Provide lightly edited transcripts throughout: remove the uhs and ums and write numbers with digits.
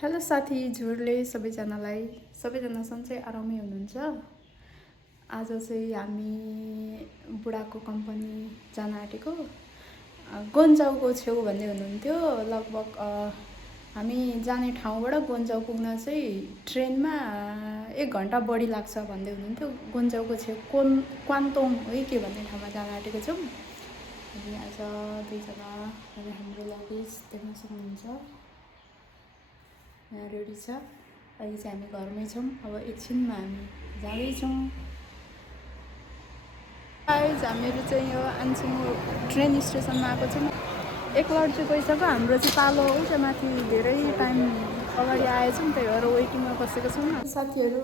Hello साथीहरूले सबैजना सन्चै आरामै हुनुहुन्छ। आज चाहिँ हामी बुढाको कम्पनी जान आँटेको। गोन्जाउको छेउ भन्दै हुनुहुन्थ्यो। लगभग हामी जाने ठाउँबाट गोन्जाउ पुग्न चाहिँ ट्रेनमा 1 घन्टा बढी लाग्छ भन्दै हुनुहुन्थ्यो। गोन्जाउको छेउ क्वान्तोङ है के भन्ने ठाउँमा जान आँटेको छौँ। अनि आज दुईजना हाम्रो लगेज देख्न सक्नुहुन्छ, यहाँ रेडी छ। अहिले चाहिँ हामी घरमै छौँ। अब एकछिनमा हामी जाँदैछौँ। हामीहरू चाहिँ यो आन्छिङ ट्रेन स्टेसनमा आएको छौँ। एक लड चाहिँ गइसक्यो, हाम्रो चाहिँ पालो हो। त्यो माथि धेरै टाइम अगाडि आएछौँ, त्यही भएर वेटिङमा बसेको छौँ। साथीहरू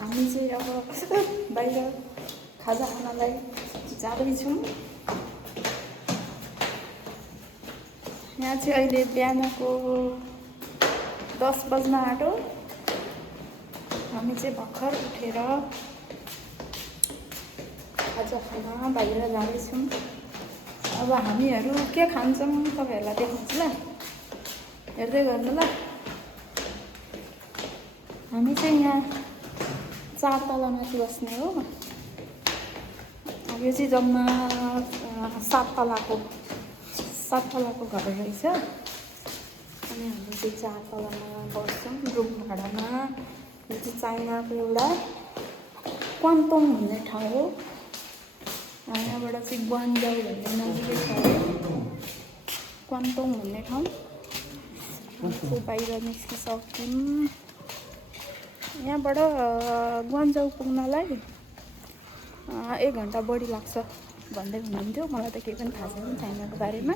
हामी चाहिँ अब बाहिर खाजा खानलाई जाँदैछौँ। यहाँ चाहिँ अहिले बिहानको 10 बज्न आँट्यो। हामी चाहिँ भर्खर उठेर खाजा खान बाहिर जाँदैछौँ। अब हामीहरू के खान्छौँ तपाईँहरूलाई देखाउँछु ल, हेर्दै गर्नु ल। हामी चाहिँ यहाँ 4 तलामाथि बस्ने हो। यो चाहिँ जम्मा 7 तलाको घर रहेछ। अनि हामी चाहिँ 4 तलामा बस्छौँ रुम भाडामा। यो चाहिँ चाइनाको एउटा क्वान्तोङ भन्ने ठाउँ हो। यहाँबाट चाहिँ ग्वान्जाउ भन्ने नजिकै छ, क्वान्तोङ भन्ने ठाउँ। चाहिँ बाहिर निस्किसक्यौँ। यहाँबाट ग्वान्जाउ पुग्नलाई 1 घन्टा बढी लाग्छ भन्दै हुनुहुन्थ्यो। मलाई त केही पनि थाहा छैन चाइनाको बारेमा।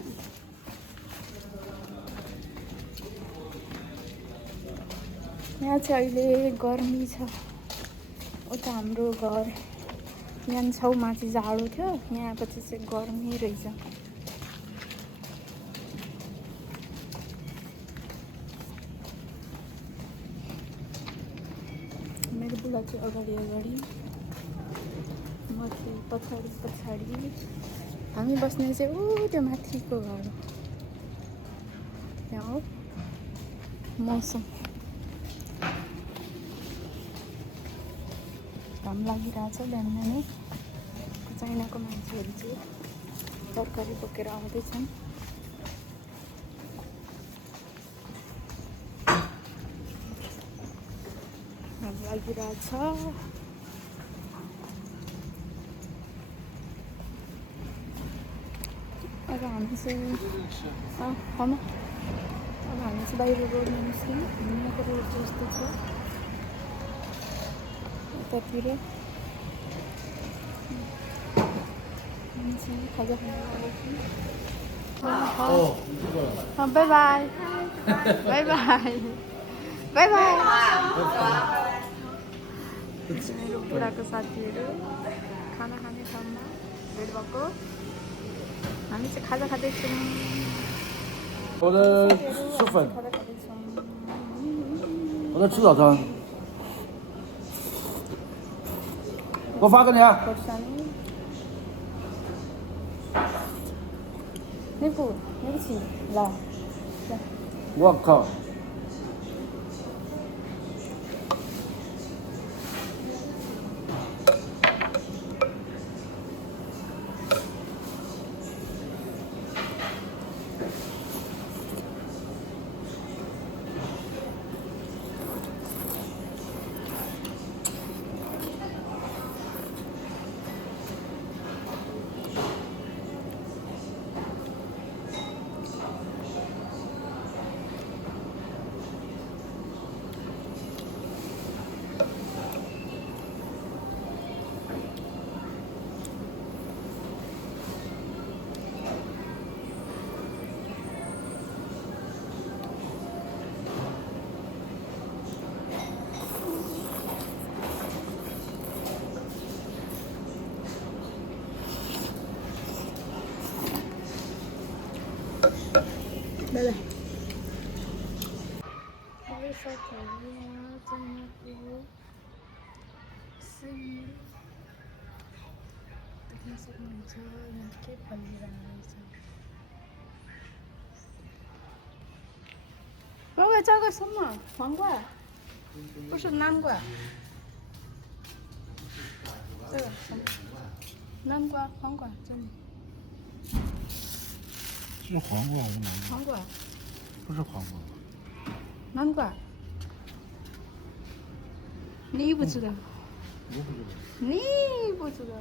यहाँ चाहिँ अहिले गर्मी छ। उता हाम्रो घर यहाँ छेउमाथि जाडो थियो, यहाँ आएपछि चाहिँ गर्मी रहेछ। मेरो बुढा चाहिँ अगाडि म चाहिँ पछाडि। हामी बस्ने चाहिँ त्यो माथिको घर हो। त्यहाँ हो मौसम घाम लागिरहेछ। बिहान नै चाइनाको मान्छेहरू चाहिँ तरकारी बोकेर आउँदैछन्। घाम लागिरहेछ। अब हामी चाहिँ अब हामी चाहिँ बाहिर रोडमा निस्क्यौँ। यहाँको रोड चाहिँ यस्तो छ। यतातिर हामी चाहिँ खाजा खान आउँछौँ। By by by by by by. मेरो बुढाको साथीहरू खाना खाने ठाउँमा भेट भएको। हामी चाहिँ खाजा खाँदैछौँ। 我的薯粉，我在吃早餐。我发给你啊。那不行，来，我靠！拜拜。साथीहरू यहाँ चाइनाको सिन देख्न सक्नुहुन्छ। यहाँ के फलिरहेको छ। 这个什么黄瓜？不是南瓜。这个什么？南瓜、黄瓜这里。是黄瓜，黄瓜。不是黄瓜。南瓜。你不知道？我不知道。你不知道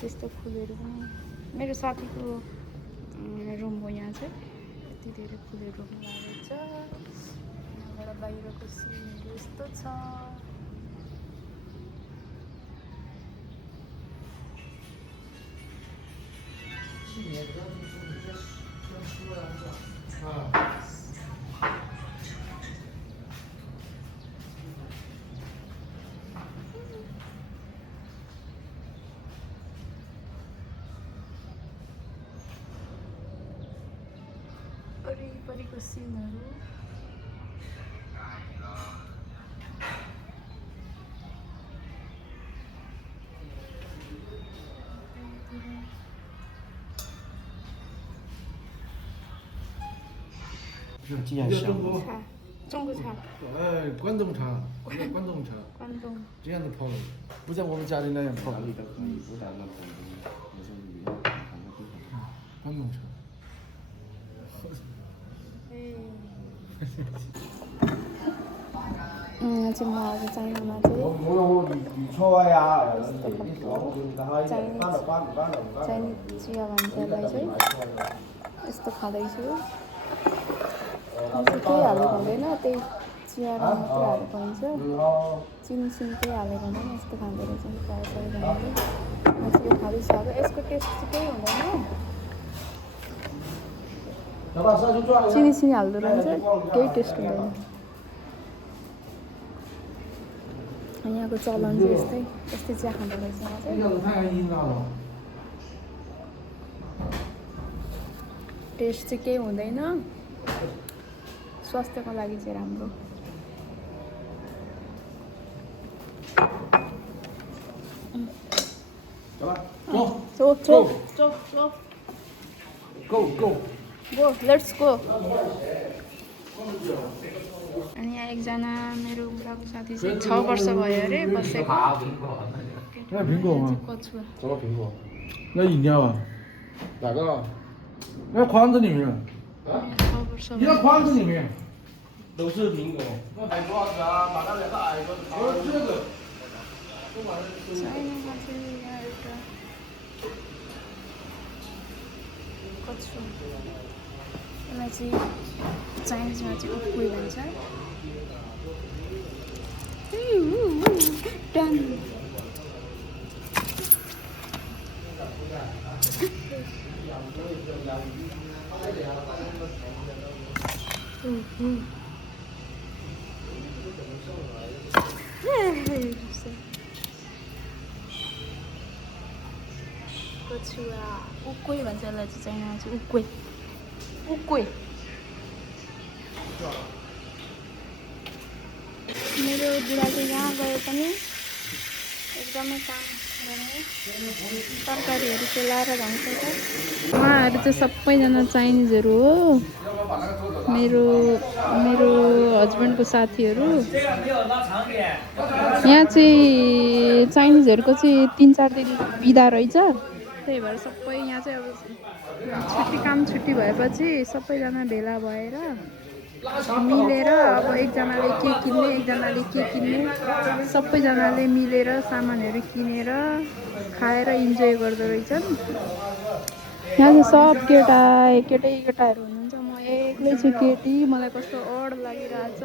？त्यस्तो फुलहरू पनि मेरो साथीको रुम हो यहाँ चाहिँ यति धेरै फुलहरू रोप्नु लागेको छ यहाँबाट बाहिरको सिनहरू यस्तो छ वरिपरिको सिनहरू茶，中国茶，哎，关东茶，关东茶，关东。这样的泡的，不像我们家里那样泡。关东茶。 चाहिँ म आज चाइनामा चाहिँ चाइनिज चिया भन्छ यसलाई चाहिँ यस्तो खाँदैछु केही हालेको हुँदैन त्यही चियामा मात्रै हालेको हुन्छ चिनी सिनी केही हालेको हुँदैन यस्तो खाँदो रहेछ नि प्रायः सबैजनाले म चाहिँ यो खाँदैछु अब यसको टेस्ट चाहिँ केही हुँदैन चिनी सिनी हाल्दो रहेछ केही टेस्ट हुँदैन यहाँको चलन चाहिँ यस्तै चिया खाँदो रहेछ यहाँ चाहिँ टेस्ट चाहिँ केही हुँदैन स्वास्थ्यको लागि चाहिँ राम्रो गो लेट्स गो अनि यहाँ एकजना मेरो बुढाको साथी चाहिँ 6 वर्ष भयो अरे बसेको कछुवा 什么苹果？那饮料啊？哪个？那筐子里面。 6 वर्ष 你那筐子里面。都是苹果。那矮多少子啊？把那两个矮的。这个。 चाइनामा चाहिँ यहाँ एउटा कछुवा यसलाई चाहिँ चाइनिजमा चाहिँ उक्कुई भन्छ डन कछुवा उक्कुई भन्छ यसलाई चाहिँ चाइनामा चाहिँ उक्कुई उक्कुई मेरो बुढा चाहिँ यहाँ गए पनि एकदमै काम गर्ने तरकारीहरू सेलाएर जान्छ उहाँहरू चाहिँ सबैजना चाइनिजहरू हो मेरो मेरो हस्बेन्डको साथीहरू यहाँ चाहिँ चाइनिजहरूको चाहिँ 3-4 दिन बिदा रहेछ त्यही भएर सबै यहाँ चाहिँ अब छुट्टी भएपछि सबैजना भेला भएर मिलेर अब एकजनाले के किन्ने सबैजनाले मिलेर सामानहरू किनेर खाएर इन्जोय गर्दो रहेछन् यहाँ चाहिँ सब केटाहरू हुनुहुन्छ म एक्लै छु केटी मलाई कस्तो अड लागिरहेछ